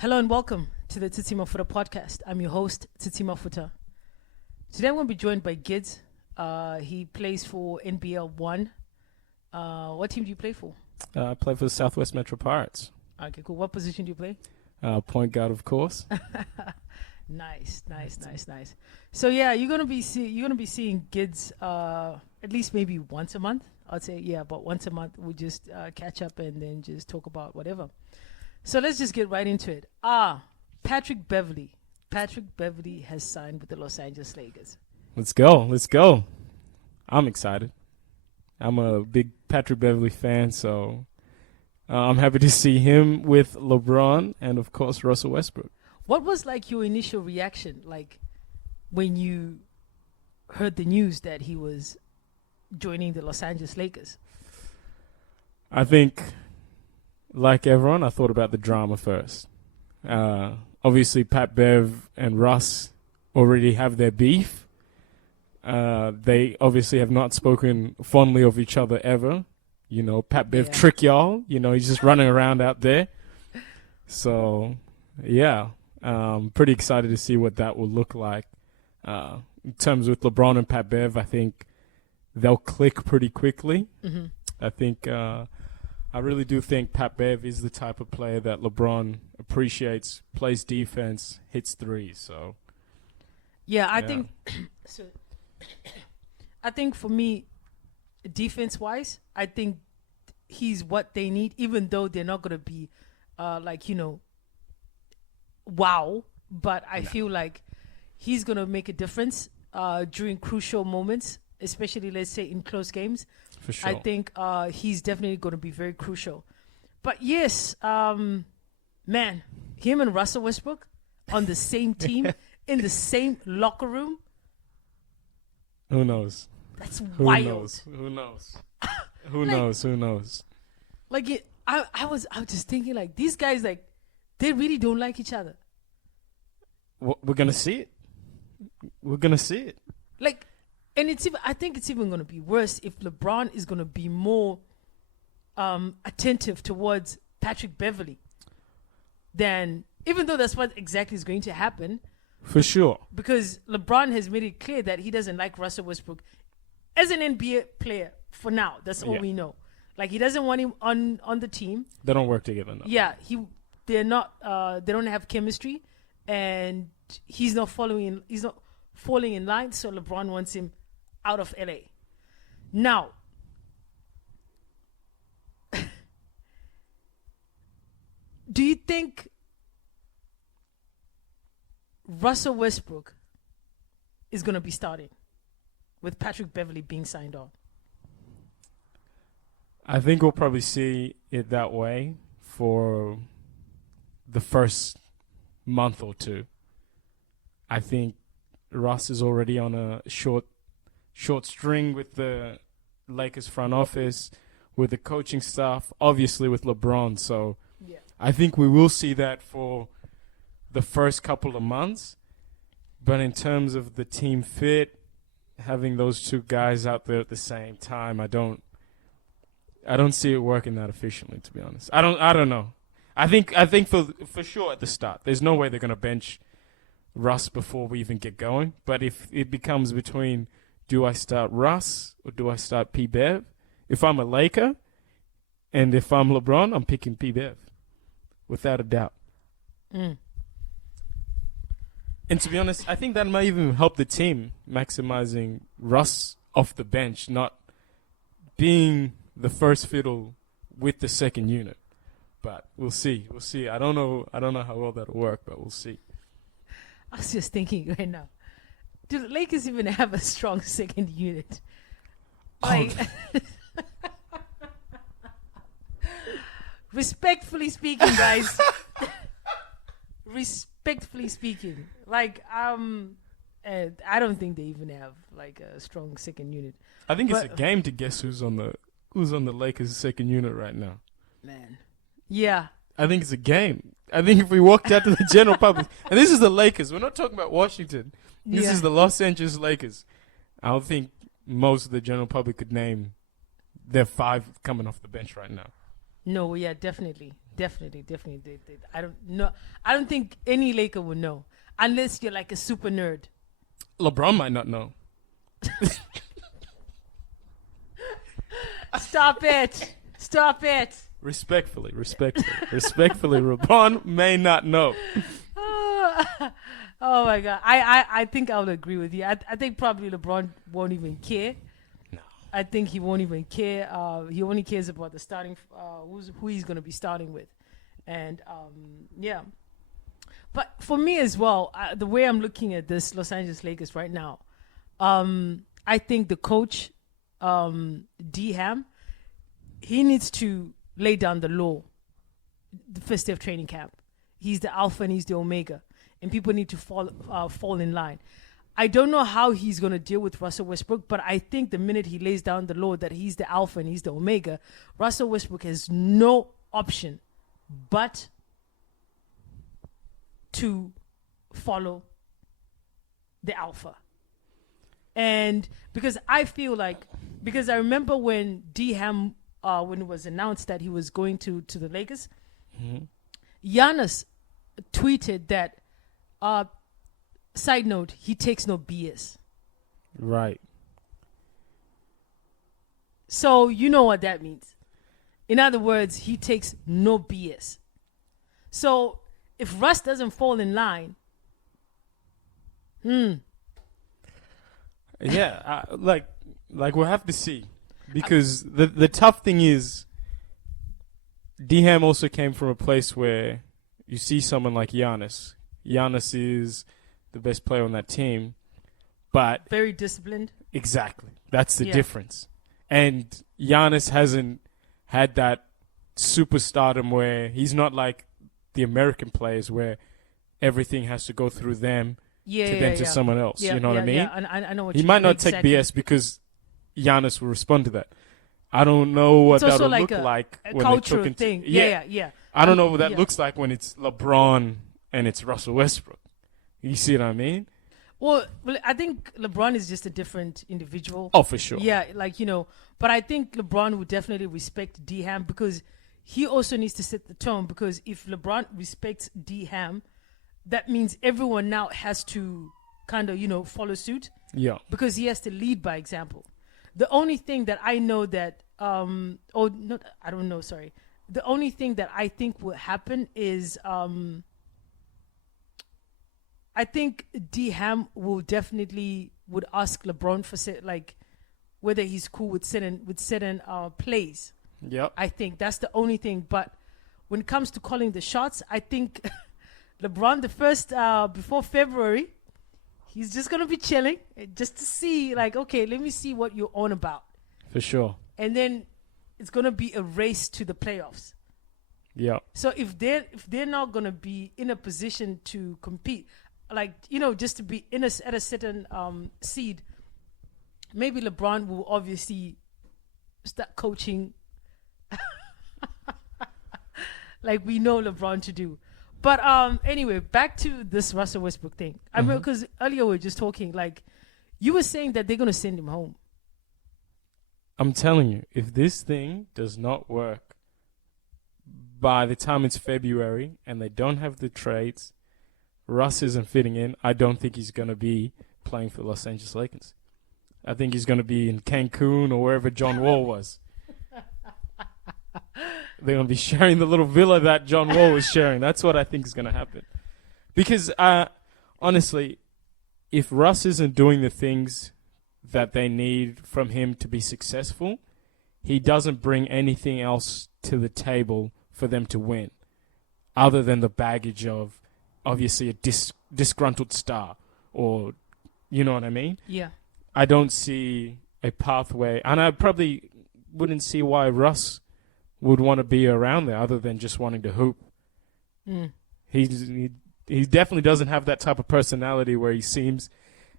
Hello and welcome to the Tsitsima Futa podcast. I'm your host, Tsitsima Futa. Today I'm going to be joined by Gidz. He plays for NBL 1. What team do you play for? I play for the Southwest Metro Pirates. Okay, cool. What position do you play? Point guard, of course. Nice. So yeah, you're gonna be seeing Gidz at least maybe once a month. I'd say about once a month. We just catch up and then just talk about whatever. So let's just get right into it. Patrick Beverley. Patrick Beverley has signed with the Los Angeles Lakers. Let's go. I'm excited. I'm a big Patrick Beverley fan, so I'm happy to see him with LeBron and, of course, Russell Westbrook. What was like your initial reaction, like when you heard the news that he was joining the Los Angeles Lakers? I think, like everyone, I thought about the drama first. Obviously, Pat Bev and Russ already have their beef. They obviously have not spoken fondly of each other ever. You know, Pat Bev trick y'all. You know, he's just running around out there. So, yeah, pretty excited to see what that will look like. In terms with LeBron and Pat Bev, I think they'll click pretty quickly. Mm-hmm. I think I really do think Pat Bev is the type of player that LeBron appreciates, plays defense, hits threes. So, I think so. I think for me, defense-wise, I think he's what they need, even though they're not going to be wow. But I feel like he's going to make a difference during crucial moments, especially, let's say, in close games. For sure. I think he's definitely going to be very crucial. But yes, man, him and Russell Westbrook on the same team, in the same locker room. Who knows? That's wild. Who knows? Like, I was just thinking, like, these guys, like, they really don't like each other. We're going to see it. Like, and I think it's even going to be worse if LeBron is going to be more attentive towards Patrick Beverley than, even though that's what exactly is going to happen. For sure. Because LeBron has made it clear that he doesn't like Russell Westbrook as an NBA player for now. That's all we know. Like, he doesn't want him on the team. They don't work together now. Yeah, they don't have chemistry, and he's not falling in line, so LeBron wants him out of LA. Now, do you think Russell Westbrook is going to be starting with Patrick Beverley being signed on? I think we'll probably see it that way for the first month or two. I think Russ is already on a short string with the Lakers front office, with the coaching staff, obviously with LeBron. So I think we will see that for the first couple of months. But in terms of the team fit, having those two guys out there at the same time, I don't see it working that efficiently, to be honest. I don't know. I think for sure at the start, there's no way they're going to bench Russ before we even get going. But if it becomes between, do I start Russ or do I start P-Bev? If I'm a Laker and if I'm LeBron, I'm picking P-Bev, without a doubt. And to be honest, I think that might even help the team, maximizing Russ off the bench, not being the first fiddle with the second unit. But we'll see. I don't know how well that'll work, but we'll see. I was just thinking right now, do the Lakers even have a strong second unit? Like, respectfully speaking, guys. Respectfully speaking, like, I don't think they even have like a strong second unit. I think it's a game to guess who's on the Lakers' second unit right now. Man, yeah. I think it's a game. I think if we walked out to the general public, and this is the Lakers, we're not talking about Washington. This is the Los Angeles Lakers. I don't think most of the general public could name their five coming off the bench right now. No, yeah, definitely. Definitely. I don't know. I don't think any Laker would know unless you're like a super nerd. LeBron might not know. Stop it. Stop it. Respectfully, LeBron may not know. Oh my God. I think I would agree with you. I think probably LeBron won't even care. No. I think he won't even care. He only cares about the starting, who he's going to be starting with. And yeah. But for me as well, the way I'm looking at this Los Angeles Lakers right now, I think the coach, DHam, he needs to lay down the law the first day of training camp. He's the alpha and he's the omega. And people need to fall in line. I don't know how he's going to deal with Russell Westbrook, but I think the minute he lays down the law that he's the alpha and he's the omega, Russell Westbrook has no option but to follow the alpha. And because I feel like, because I remember when DHam, when it was announced that he was going to the Lakers, Giannis tweeted that, side note, he takes no BS. Right. So you know what that means. In other words, he takes no BS. So if Russ doesn't fall in line, yeah, like we'll have to see, because the tough thing is, DHam also came from a place where you see someone like Giannis. Giannis is the best player on that team, but very disciplined. Exactly, that's the difference. And Giannis hasn't had that superstardom where he's not like the American players where everything has to go through them to someone else. You know what I mean? Yeah, I know what he you might mean. not take BS because Giannis will respond to that. I don't know what that will look like a when cultural they took thing. Yeah. I don't know what that looks like when it's LeBron and it's Russell Westbrook. You see what I mean? Well, I think LeBron is just a different individual. Oh, for sure. Yeah, but I think LeBron would definitely respect DHam because he also needs to set the tone, because if LeBron respects DHam, that means everyone now has to kind of, follow suit. Yeah. Because he has to lead by example. The only thing that I know that, I don't know, sorry. The only thing that I think will happen is, I think DHam will definitely would ask LeBron for whether he's cool with certain plays. Yep. I think that's the only thing. But when it comes to calling the shots, I think LeBron before February, he's just gonna be chilling just to see okay, let me see what you're on about. For sure. And then it's gonna be a race to the playoffs. Yeah. So if they're not gonna be in a position to compete, just to be at a certain seed, maybe LeBron will obviously start coaching like we know LeBron to do. But anyway, back to this Russell Westbrook thing. I mean, because earlier we were just talking, you were saying that they're going to send him home. I'm telling you, if this thing does not work by the time it's February and they don't have the trades, Russ isn't fitting in, I don't think he's going to be playing for Los Angeles Lakers. I think he's going to be in Cancun or wherever John Wall was. They're going to be sharing the little villa that John Wall was sharing. That's what I think is going to happen. Because, honestly, if Russ isn't doing the things that they need from him to be successful, he doesn't bring anything else to the table for them to win, other than the baggage of, obviously, a disgruntled star, or, you know what I mean? Yeah. I don't see a pathway, and I probably wouldn't see why Russ would want to be around there other than just wanting to hoop. He definitely doesn't have that type of personality where he seems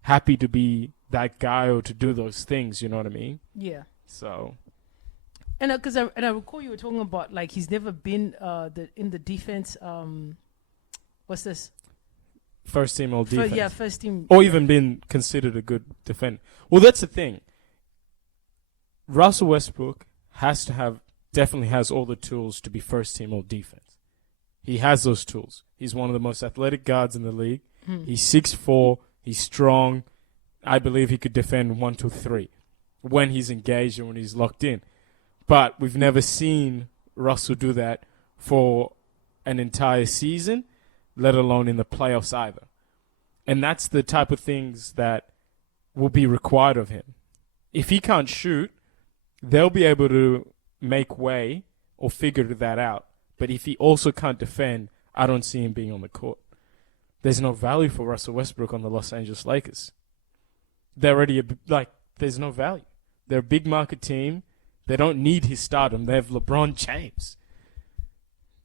happy to be that guy or to do those things, you know what I mean? Yeah. So. And because I recall you were talking about he's never been in the defense. What's this? First team all defense. First team. Or even been considered a good defender. Well, that's the thing. Russell Westbrook has to have definitely has all the tools to be first team all defense. He has those tools. He's one of the most athletic guards in the league. He's 6'4", he's strong. I believe he could defend 1, 2, 3 when he's engaged and when he's locked in. But we've never seen Russell do that for an entire season, let alone in the playoffs either. And that's the type of things that will be required of him. If he can't shoot, they'll be able to make way or figure that out. But if he also can't defend, I don't see him being on the court. There's no value for Russell Westbrook on the Los Angeles Lakers. They're already, there's no value. They're a big market team. They don't need his stardom. They have LeBron James.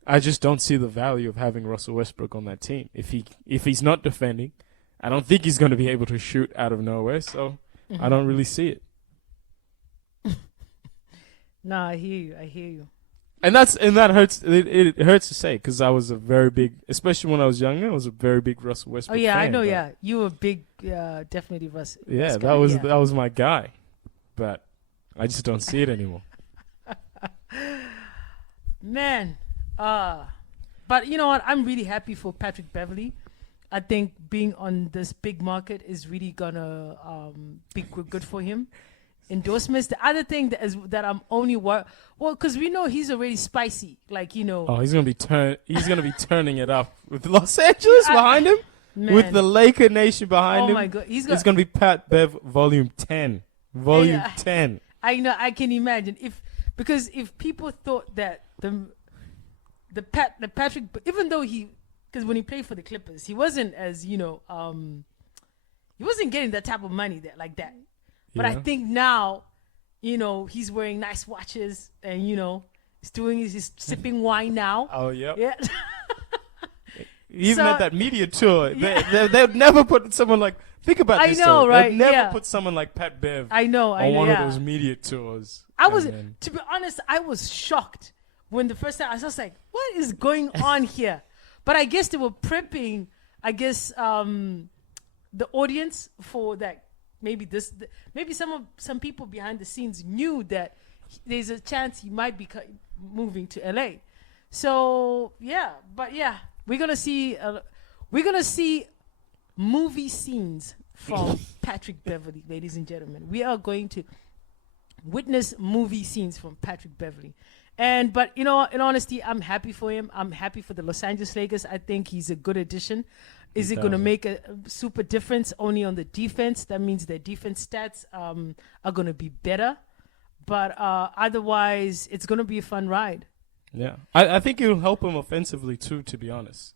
I just don't see the value of having Russell Westbrook on that team. If he's not defending, I don't think he's going to be able to shoot out of nowhere, so I don't really see it. Nah, I hear you. And that hurts. It hurts to say because I was a very big, especially when I was younger, I was a very big Russell Westbrook. Oh yeah, fan, I know. Yeah, you were big, definitely Russell. Yeah, that was my guy, but I just don't see it anymore. Man, but you know what? I'm really happy for Patrick Beverley. I think being on this big market is really gonna be good for him. Endorsements. The other thing that I'm only because we know he's already spicy, Oh, he's gonna be turning it up with Los Angeles behind him, man. With the Laker Nation behind him. Oh my God, it's gonna be Pat Bev Volume 10. Volume 10. I know. I can imagine because if people thought that the Patrick, even though because when he played for the Clippers, he wasn't as he wasn't getting that type of money like that. But I think now, he's wearing nice watches and, he's sipping wine now. Oh, yep. Yeah. Even at that media tour, they would never put someone like, think about this. I know, right? They'd never put someone like Pat Bev on one of those media tours. To be honest, I was shocked when the first time I was like, what is going on here? But I guess they were prepping, the audience for that. Maybe some people behind the scenes knew that there's a chance he might be moving to LA. So we're gonna see movie scenes from Patrick Beverley, ladies and gentlemen. We are going to witness movie scenes from Patrick Beverley. But in honesty, I'm happy for him. I'm happy for the Los Angeles Lakers. I think he's a good addition. Is it going to make a super difference only on the defense? That means their defense stats are going to be better. But otherwise, it's going to be a fun ride. Yeah. I think it will help him offensively, too, to be honest.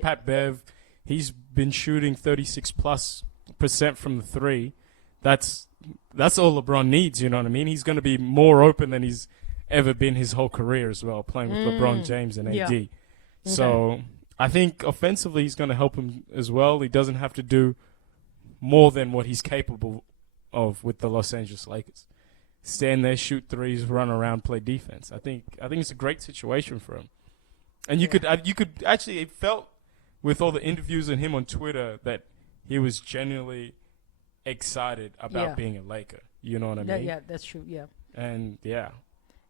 Pat Bev, he's been shooting 36+% from the three. That's all LeBron needs, you know what I mean? He's going to be more open than he's ever been his whole career as well, playing with LeBron James and AD. Yeah. Okay. So I think offensively he's going to help him as well. He doesn't have to do more than what he's capable of with the Los Angeles Lakers. Stand there, shoot threes, run around, play defense. I think it's a great situation for him. And you could actually, it felt with all the interviews and him on Twitter that he was genuinely excited about being a Laker. You know what I mean? Yeah, that's true. Yeah. And yeah.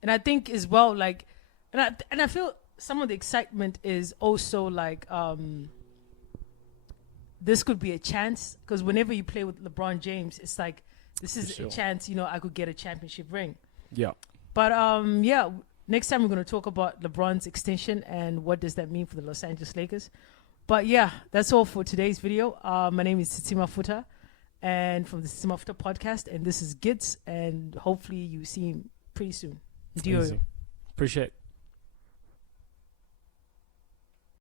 And I think as well, and I feel some of the excitement is also this could be a chance because whenever you play with LeBron James, it's like this is a chance, I could get a championship ring. Yeah. But next time we're going to talk about LeBron's extension and what does that mean for the Los Angeles Lakers. But yeah, that's all for today's video. My name is Tsitsima Futa and from the Tsitsima Futa podcast, and this is Gidz, and hopefully you see him pretty soon. Appreciate it.